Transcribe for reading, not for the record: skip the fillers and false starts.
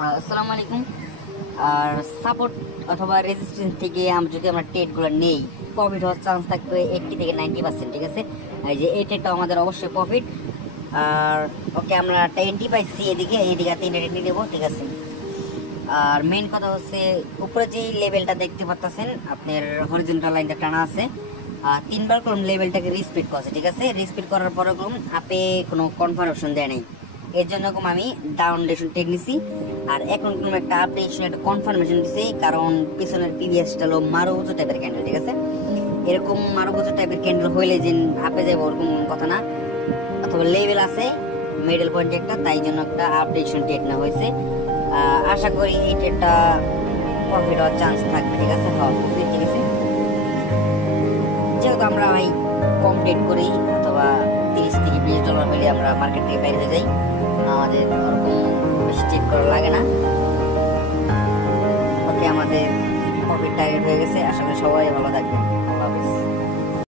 আসসালামু আলাইকুম। আর সাপোর্ট অথবা রেজিস্ট্যান্স থেকে যদি আমরা ট্রেডগুলো নেই, প্রফিট হওয়ার চান্স থাকবে 80 থেকে 90%। ঠিক আছে, এই যে এই ট্রেডটা আমাদের অবশ্যই প্রফিট। আর ওকে, আমরা একটা এন্ট্রি পাইছি এদিকে, এইদিকে 3টা এন্ট্রি দেবো। ঠিক আছে, আর মেইন কথা হচ্ছে উপরে যে লেভেলটা দেখতে পাচ্ছেন আপনার হরিজন্টাল লাইনটা টানা আছে, 3বার করুন লেভেলটাকে রিস্পিড করছে। ঠিক আছে, রিস্পিড করার পরে করুন আপে কোনো কনফার্মেশন দেয় নাই, এর জন্য আমি ডাউনলেশন টেক নিছি। আর এখন কোনো একটা আপডেশন একটা কনফার্মেশন দিছি, কারণ পিছনের পিভিএসটা হলো মারুবুজো টাইপের ক্যান্ডেল। ঠিক আছে, এরকম মারুবুজো টাইপের ক্যান্ডেল হইলে যে আপে যাবে ওরকম কথা না, অথবা লেভেল আছে মিডল পয়েন্টে একটা, তাই জন্য একটা আপডেশন টেক না হয়েছে। আশা করি এই ট্রেডটা প্রফিট হওয়ার চান্স থাকবে। ঠিক আছে, হওয়ার প্রফিট। ঠিক আছে, যেহেতু আমরা কম ট্রেড করি অথবা 30 থেকে $20 হলে আমরা মার্কেট থেকে বাইরে হয়ে যাই, আমাদের ওরকম বেশি ট্রেড করা লাগে না। ওকে, আমাদের প্রফিট টার্গেট হয়ে গেছে। আশা করি সবাই ভালো থাকবে।